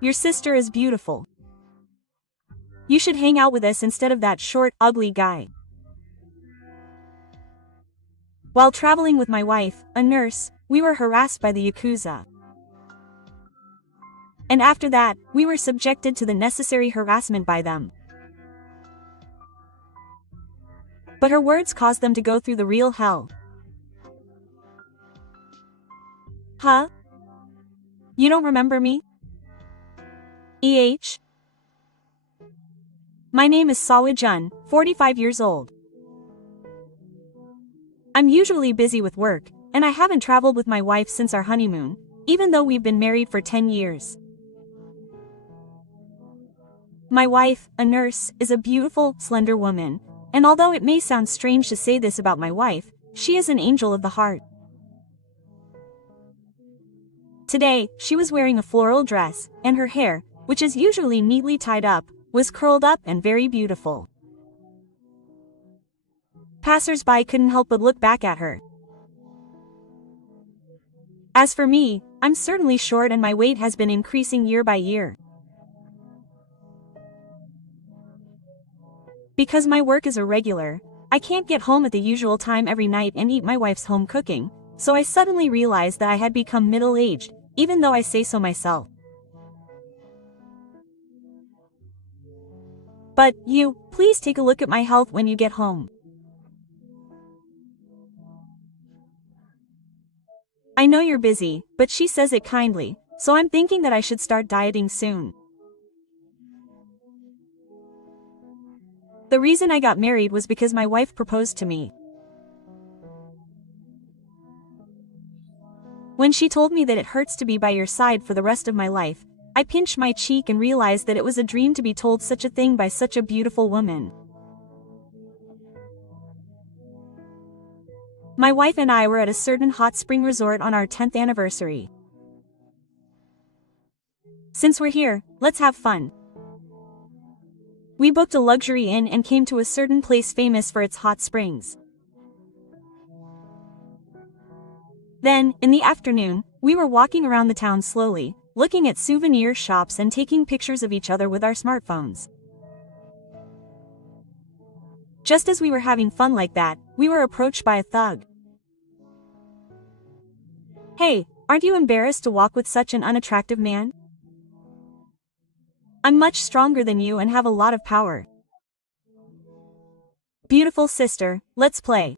Your sister is beautiful. You should hang out with us instead of that short, ugly guy. While traveling with my wife, a nurse, we were harassed by the yakuza. And after that, we were subjected to the necessary harassment by them. But her words caused them to go through the real hell. Huh? You don't remember me? EH? My name is Sawa Jun, 45 years old. I'm usually busy with work, and I haven't traveled with my wife since our honeymoon, even though we've been married for 10 years. My wife, a nurse, is a beautiful, slender woman, and although it may sound strange to say this about my wife, she is an angel of the heart. Today, she was wearing a floral dress, and her hair, which is usually neatly tied up, was curled up and very beautiful. Passers-by couldn't help but look back at her. As for me, I'm certainly short and my weight has been increasing year by year. Because my work is irregular, I can't get home at the usual time every night and eat my wife's home cooking, so I suddenly realized that I had become middle-aged, even though I say so myself. But, please take a look at my health when you get home. I know you're busy, but she says it kindly, so I'm thinking that I should start dieting soon. The reason I got married was because my wife proposed to me. When she told me that it hurts to be by your side for the rest of my life, I pinched my cheek and realized that it was a dream to be told such a thing by such a beautiful woman. My wife and I were at a certain hot spring resort on our 10th anniversary. Since we're here, let's have fun. We booked a luxury inn and came to a certain place famous for its hot springs. Then, in the afternoon, we were walking around the town slowly, looking at souvenir shops and taking pictures of each other with our smartphones. Just as we were having fun like that, we were approached by a thug. Hey, aren't you embarrassed to walk with such an unattractive man? I'm much stronger than you and have a lot of power. Beautiful sister, let's play.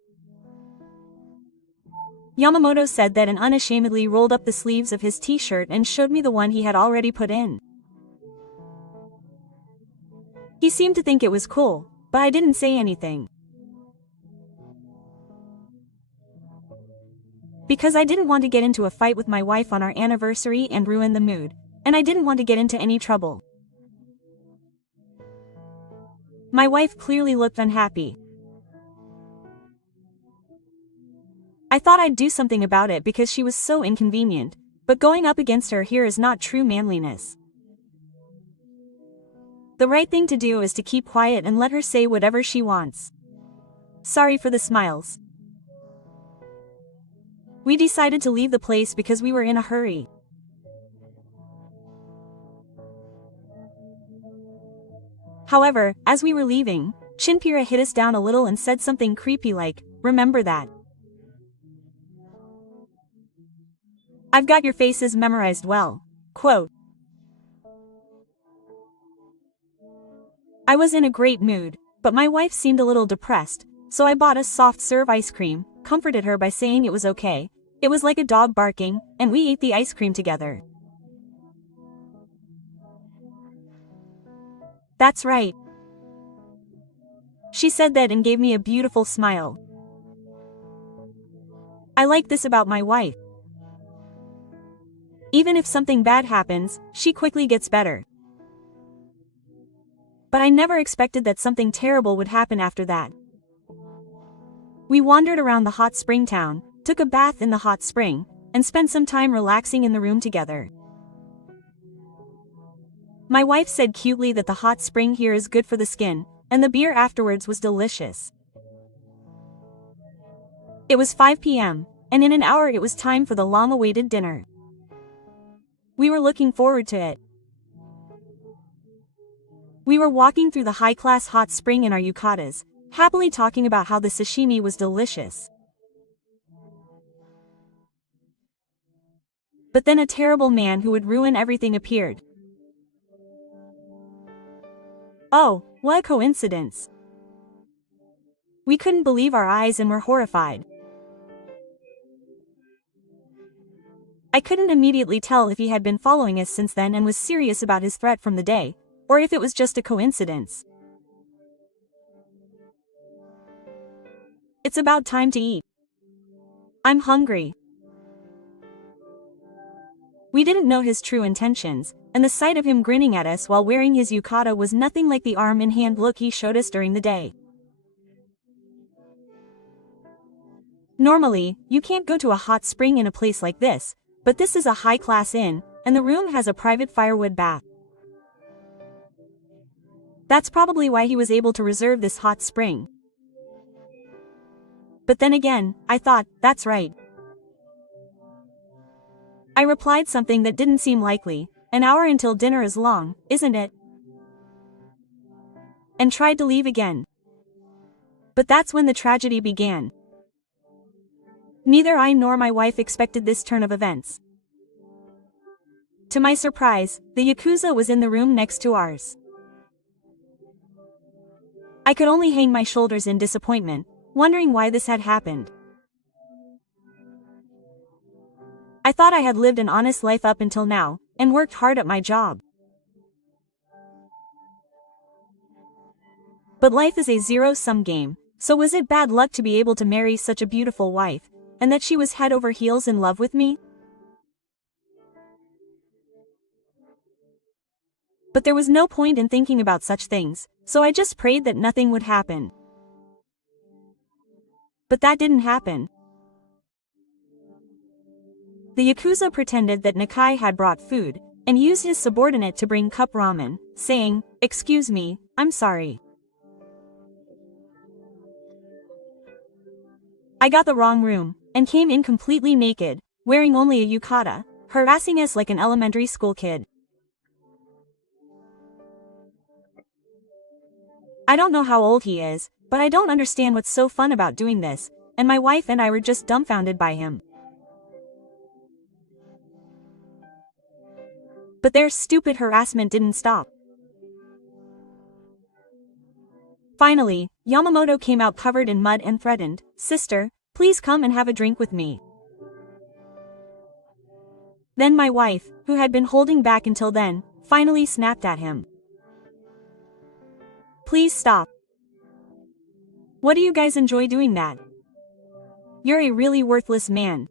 Yamamoto said that and unashamedly rolled up the sleeves of his t-shirt and showed me the one he had already put in. He seemed to think it was cool, but I didn't say anything. Because I didn't want to get into a fight with my wife on our anniversary and ruin the mood, and I didn't want to get into any trouble. My wife clearly looked unhappy. I thought I'd do something about it because she was so inconvenient, but going up against her here is not true manliness. The right thing to do is to keep quiet and let her say whatever she wants. Sorry for the smiles. We decided to leave the place because we were in a hurry. However, as we were leaving, Shinpira hit us down a little and said something creepy like, "Remember that. I've got your faces memorized well." Quote. I was in a great mood, but my wife seemed a little depressed, so I bought us soft serve ice cream, comforted her by saying it was okay. It was like a dog barking, and we ate the ice cream together. That's right. She said that and gave me a beautiful smile. I like this about my wife. Even if something bad happens, she quickly gets better. But I never expected that something terrible would happen after that. We wandered around the hot spring town, took a bath in the hot spring, and spent some time relaxing in the room together. My wife said cutely that the hot spring here is good for the skin, and the beer afterwards was delicious. It was 5 p.m., and in an hour it was time for the long-awaited dinner. We were looking forward to it. We were walking through the high-class hot spring in our yukatas, happily talking about how the sashimi was delicious. But then a terrible man who would ruin everything appeared. Oh, what a coincidence. We couldn't believe our eyes and were horrified. I couldn't immediately tell if he had been following us since then and was serious about his threat from the day, or if it was just a coincidence. It's about time to eat. I'm hungry. We didn't know his true intentions, and the sight of him grinning at us while wearing his yukata was nothing like the arm-in-hand look he showed us during the day. Normally, you can't go to a hot spring in a place like this, but this is a high-class inn, and the room has a private firewood bath. That's probably why he was able to reserve this hot spring. But then again, I thought, that's right. I replied something that didn't seem likely. An hour until dinner is long, isn't it? And tried to leave again. But that's when the tragedy began. Neither I nor my wife expected this turn of events. To my surprise, the Yakuza was in the room next to ours. I could only hang my shoulders in disappointment, wondering why this had happened. I thought I had lived an honest life up until now, and worked hard at my job. But life is a zero-sum game, so was it bad luck to be able to marry such a beautiful wife, and that she was head over heels in love with me? But there was no point in thinking about such things, so I just prayed that nothing would happen. But that didn't happen. The Yakuza pretended that Nakai had brought food, and used his subordinate to bring cup ramen, saying, "Excuse me, I'm sorry. I got the wrong room, and came in completely naked, wearing only a yukata, harassing us like an elementary school kid. I don't know how old he is, but I don't understand what's so fun about doing this, and my wife and I were just dumbfounded by him. But their stupid harassment didn't stop. Finally, Yamamoto came out covered in mud and threatened, "Sister, please come and have a drink with me." Then my wife, who had been holding back until then, finally snapped at him. "Please stop. What do you guys enjoy doing that? You're a really worthless man.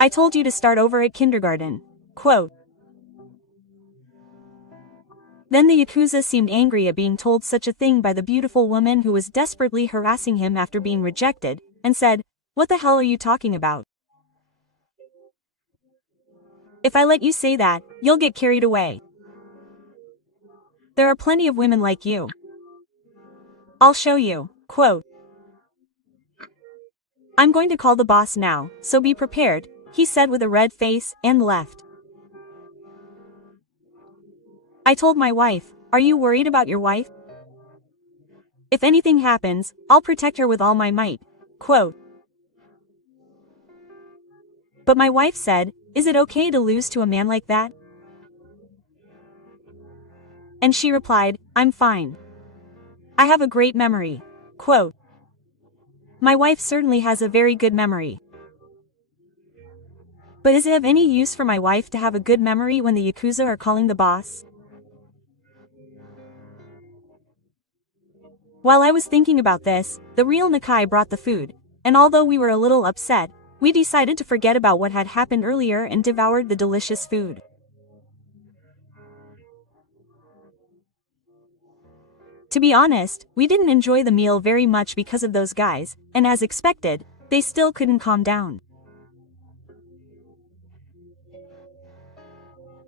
I told you to start over at kindergarten." Quote. Then the Yakuza seemed angry at being told such a thing by the beautiful woman who was desperately harassing him after being rejected, and said, "What the hell are you talking about? If I let you say that, you'll get carried away. There are plenty of women like you. I'll show you." Quote. "I'm going to call the boss now, so be prepared," he said with a red face, and left. I told my wife, "Are you worried about your wife? If anything happens, I'll protect her with all my might." Quote. But my wife said, "Is it okay to lose to a man like that?" And she replied, "I'm fine. I have a great memory." Quote. My wife certainly has a very good memory. But is it of any use for my wife to have a good memory when the Yakuza are calling the boss? While I was thinking about this, the real Nakai brought the food, and although we were a little upset, we decided to forget about what had happened earlier and devoured the delicious food. To be honest, we didn't enjoy the meal very much because of those guys, and as expected, they still couldn't calm down.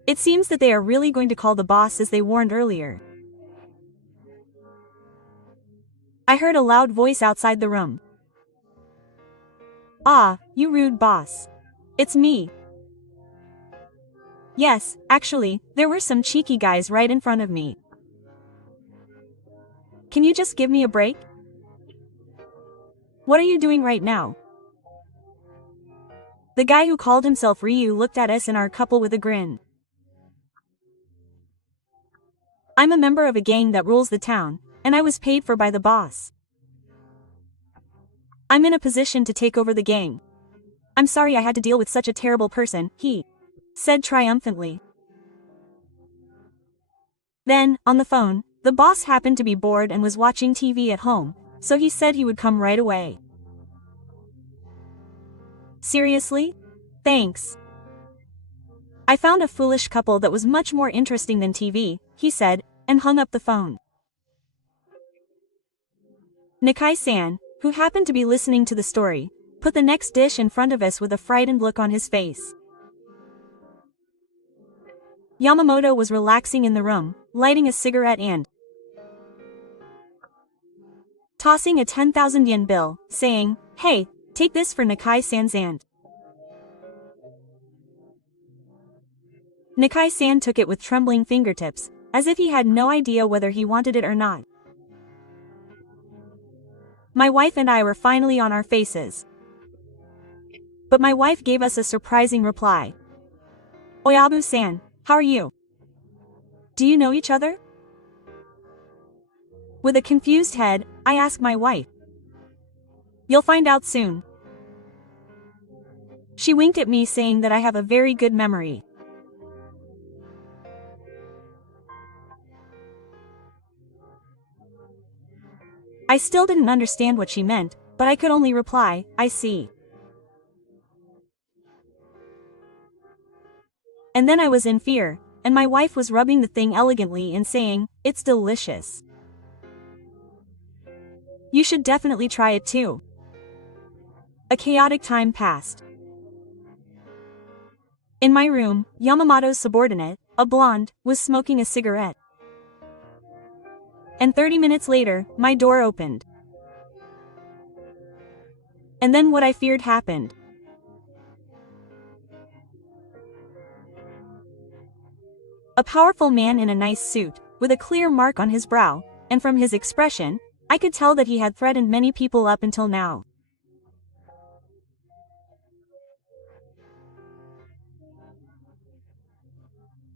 It seems that they are really going to call the boss as they warned earlier. I heard a loud voice outside the room. "Ah, you rude boss. It's me." Yes, actually, there were some cheeky guys right in front of me. Can you just give me a break? What are you doing right now? The guy who called himself Ryu looked at us and our couple with a grin. I'm a member of a gang that rules the town, and I was paid for by the boss. I'm in a position to take over the gang. I'm sorry I had to deal with such a terrible person, he said triumphantly. Then, on the phone, the boss happened to be bored and was watching TV at home, so he said he would come right away. Seriously? Thanks. I found a foolish couple that was much more interesting than TV, he said, and hung up the phone. Nakai-san, who happened to be listening to the story, put the next dish in front of us with a frightened look on his face. Yamamoto was relaxing in the room, lighting a cigarette and tossing a 10,000 yen bill, saying, "Hey, take this for Nakai-san's aunt." Nakai-san took it with trembling fingertips, as if he had no idea whether he wanted it or not. My wife and I were finally on our faces. But my wife gave us a surprising reply. "Oyabu-san, how are you? Do you know each other?" With a confused head, I asked my wife. "You'll find out soon." She winked at me saying that I have a very good memory. I still didn't understand what she meant, but I could only reply, "I see." And then I was in fear, and my wife was rubbing the thing elegantly and saying, "It's delicious. You should definitely try it too." A chaotic time passed. In my room, Yamamoto's subordinate, a blonde, was smoking a cigarette. And 30 minutes later, my door opened. And then what I feared happened. A powerful man in a nice suit, with a clear mark on his brow, and from his expression, I could tell that he had threatened many people up until now.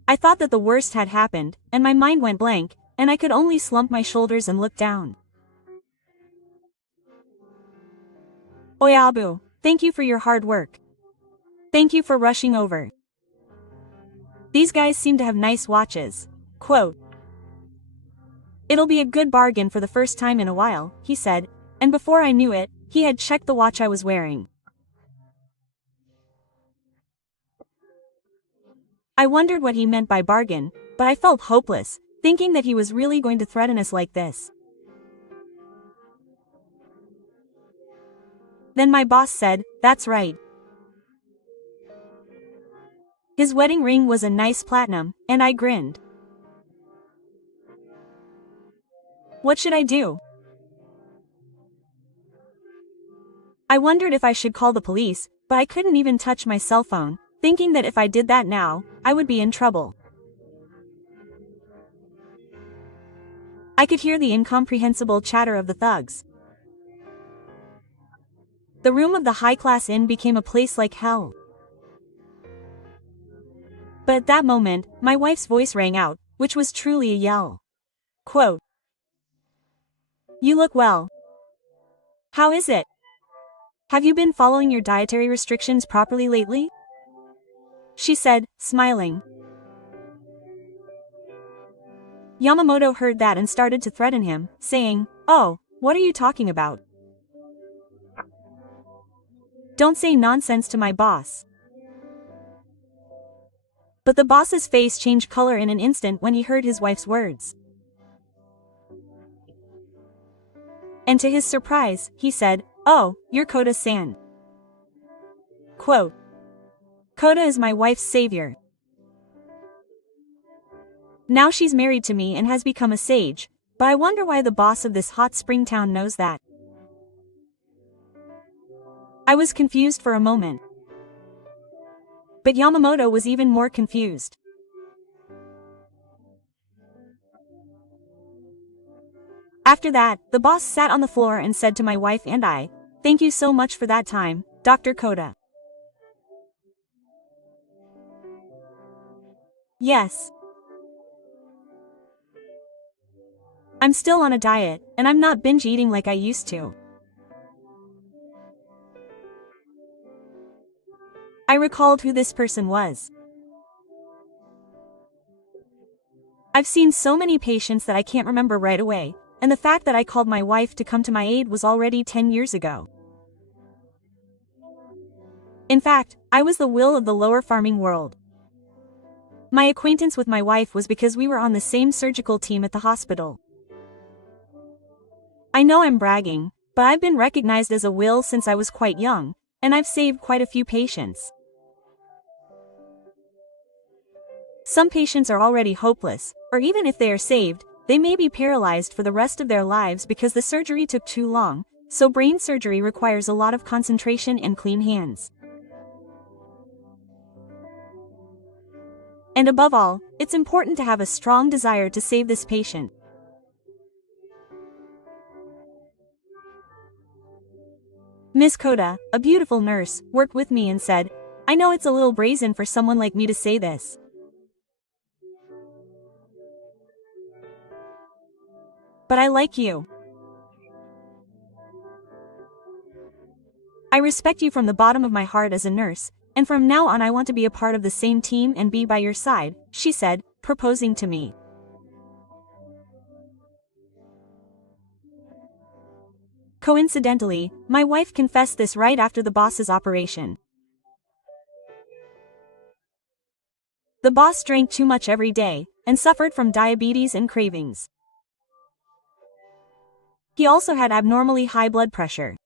I thought that the worst had happened, and my mind went blank, and I could only slump my shoulders and look down. "Oyabu, thank you for your hard work. Thank you for rushing over. These guys seem to have nice watches." Quote. "It'll be a good bargain for the first time in a while," he said, and before I knew it, he had checked the watch I was wearing. I wondered what he meant by bargain, but I felt hopeless, thinking that he was really going to threaten us like this. Then my boss said, "That's right." His wedding ring was a nice platinum, and I grinned. What should I do? I wondered if I should call the police, but I couldn't even touch my cell phone, thinking that if I did that now, I would be in trouble. I could hear the incomprehensible chatter of the thugs. The room of the high-class inn became a place like hell. But at that moment, my wife's voice rang out, which was truly a yell. Quote. "You look well. How is it? Have you been following your dietary restrictions properly lately?" she said, smiling. Yamamoto heard that and started to threaten him, saying, "Oh, what are you talking about? Don't say nonsense to my boss." But the boss's face changed color in an instant when he heard his wife's words. And to his surprise, he said, "Oh, you're Koda-san." Quote. "Koda is my wife's savior. Now she's married to me and has become a sage, but I wonder why the boss of this hot spring town knows that." I was confused for a moment. But Yamamoto was even more confused. After that, the boss sat on the floor and said to my wife and I, "Thank you so much for that time, Dr. Koda." Yes. I'm still on a diet, and I'm not binge eating like I used to. I recalled who this person was. I've seen so many patients that I can't remember right away, and the fact that I called my wife to come to my aid was already 10 years ago. In fact, I was the Will of the lower farming world. My acquaintance with my wife was because we were on the same surgical team at the hospital. I know I'm bragging, but I've been recognized as a Will since I was quite young, and I've saved quite a few patients. Some patients are already hopeless, or even if they are saved, they may be paralyzed for the rest of their lives because the surgery took too long, so brain surgery requires a lot of concentration and clean hands. And above all, it's important to have a strong desire to save this patient. Miss Koda, a beautiful nurse, worked with me and said, "I know it's a little brazen for someone like me to say this, but I like you. I respect you from the bottom of my heart as a nurse, and from now on I want to be a part of the same team and be by your side," she said, proposing to me. Coincidentally, my wife confessed this right after the boss's operation. The boss drank too much every day, and suffered from diabetes and cravings. He also had abnormally high blood pressure.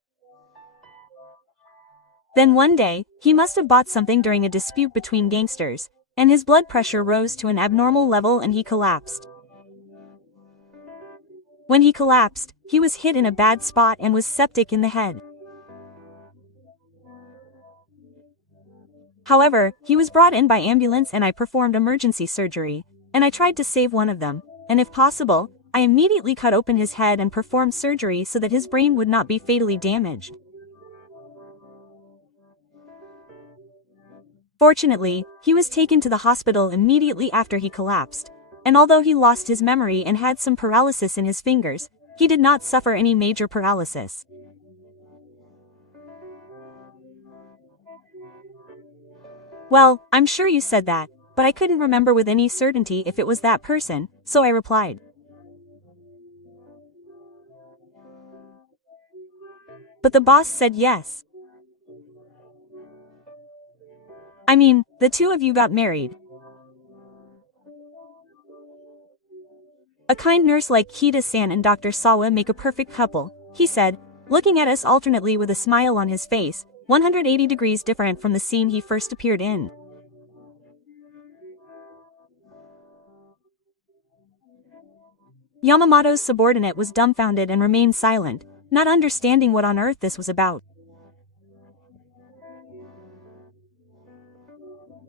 Then one day, he must have bought something during a dispute between gangsters, and his blood pressure rose to an abnormal level and he collapsed. When he collapsed, he was hit in a bad spot and was septic in the head. However, he was brought in by ambulance and I performed emergency surgery, and I tried to save one of them, and if possible, I immediately cut open his head and performed surgery so that his brain would not be fatally damaged. Fortunately, he was taken to the hospital immediately after he collapsed, and although he lost his memory and had some paralysis in his fingers, he did not suffer any major paralysis. "Well, I'm sure you said that, but I couldn't remember with any certainty if it was that person," so I replied. But the boss said yes. "I mean, the two of you got married. A kind nurse like Kita-san and Dr. Sawa make a perfect couple," he said, looking at us alternately with a smile on his face, 180 degrees different from the scene he first appeared in. Yamamoto's subordinate was dumbfounded and remained silent, not understanding what on earth this was about.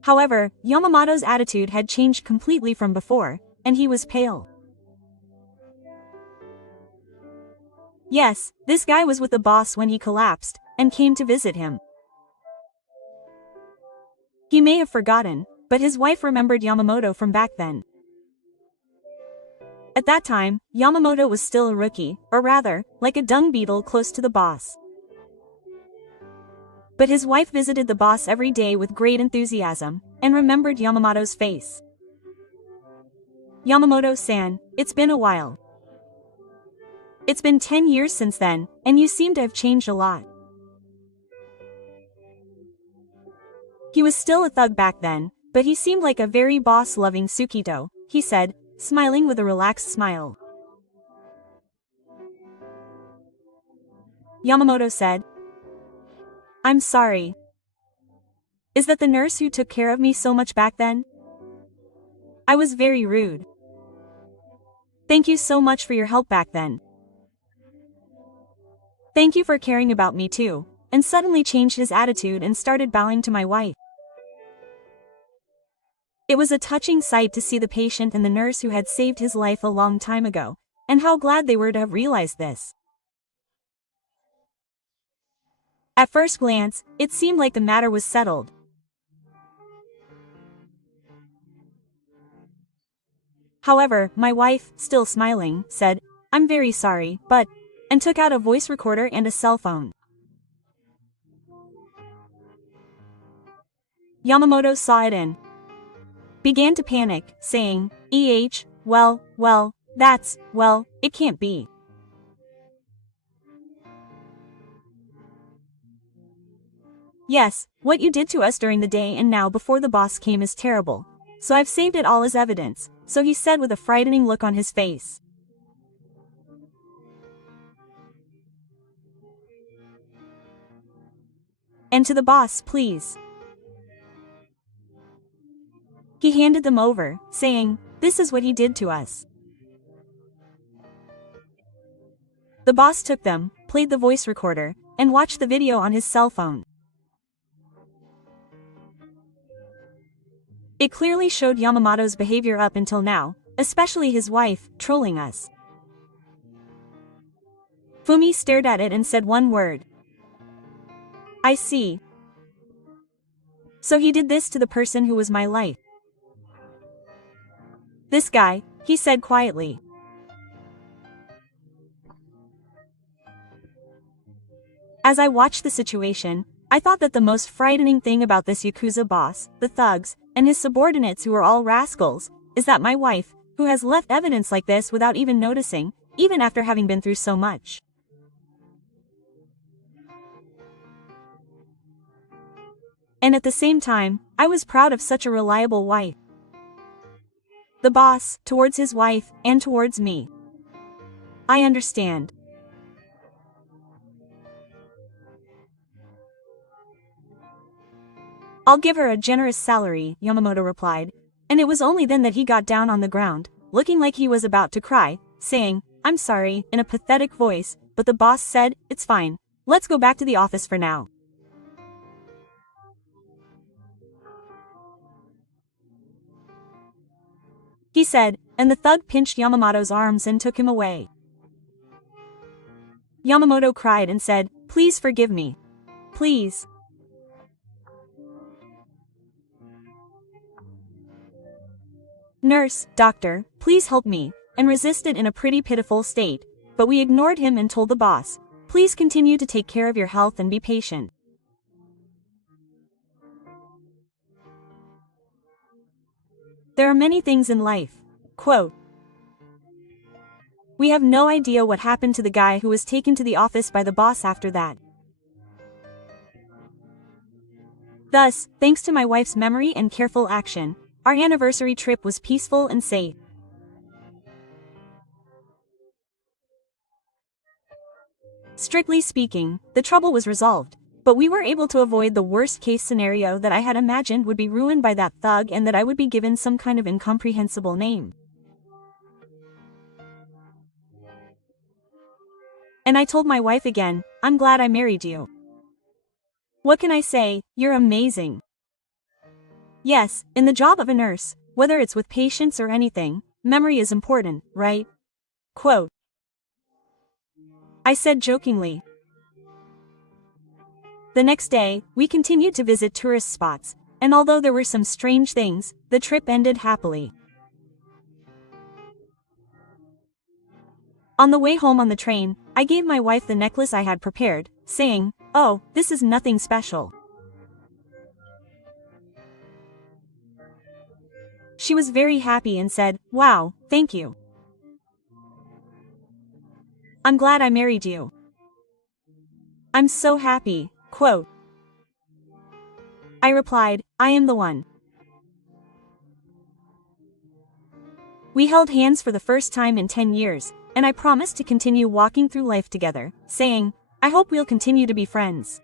However, Yamamoto's attitude had changed completely from before, and he was pale. Yes, this guy was with the boss when he collapsed, and came to visit him. He may have forgotten, but his wife remembered Yamamoto from back then. At that time, Yamamoto was still a rookie, or rather, like a dung beetle close to the boss. But his wife visited the boss every day with great enthusiasm, and remembered Yamamoto's face. "Yamamoto-san, it's been a while. It's been 10 years since then, and you seem to have changed a lot." He was still a thug back then, but he seemed like a very boss-loving Tsukito, he said, smiling with a relaxed smile. Yamamoto said, "I'm sorry. Is that the nurse who took care of me so much back then? I was very rude. Thank you so much for your help back then. Thank you for caring about me too," and suddenly changed his attitude and started bowing to my wife. It was a touching sight to see the patient and the nurse who had saved his life a long time ago, and how glad they were to have realized this. At first glance, it seemed like the matter was settled. However, my wife, still smiling, said, "I'm very sorry, but," and took out a voice recorder and a cell phone. Yamamoto saw it and began to panic, saying, well, it can't be. Yes, what you did to us during the day and now before the boss came is terrible. So I've saved it all as evidence, so he said with a frightening look on his face. And to the boss, please. He handed them over, saying, "This is what he did to us." The boss took them, played the voice recorder, and watched the video on his cell phone. It clearly showed Yamamoto's behavior up until now, especially his wife, trolling us. Fumi stared at it and said one word. "I see. So he did this to the person who was my life." "This guy," he said quietly. As I watched the situation, I thought that the most frightening thing about this Yakuza boss, the thugs, and his subordinates who are all rascals, is that my wife, who has left evidence like this without even noticing, even after having been through so much. And at the same time, I was proud of such a reliable wife. The boss, towards his wife, and towards me. I understand. "I'll give her a generous salary," Yamamoto replied, and it was only then that he got down on the ground, looking like he was about to cry, saying, "I'm sorry," in a pathetic voice, but the boss said, "It's fine. Let's go back to the office for now." He said, and the thug pinched Yamamoto's arms and took him away. Yamamoto cried and said, "Please forgive me. Please." "Nurse, doctor, please help me," and resisted in a pretty pitiful state, but we ignored him and told the boss, "Please continue to take care of your health and be patient." There are many things in life. Quote, "We have no idea what happened to the guy who was taken to the office by the boss after that. Thus, thanks to my wife's memory and careful action, our anniversary trip was peaceful and safe." Strictly speaking, the trouble was resolved, but we were able to avoid the worst-case scenario that I had imagined would be ruined by that thug and that I would be given some kind of incomprehensible name. And I told my wife again, "I'm glad I married you. What can I say, you're amazing." Yes, in the job of a nurse, whether it's with patients or anything, memory is important, right? Quote, I said jokingly. The next day, we continued to visit tourist spots, and although there were some strange things, the trip ended happily. On the way home on the train, I gave my wife the necklace I had prepared, saying, "Oh, this is nothing special." She was very happy and said, "Wow, thank you. I'm glad I married you. I'm so happy." Quote. I replied, "I am the one." We held hands for the first time in 10 years, and I promised to continue walking through life together, saying, "I hope we'll continue to be friends."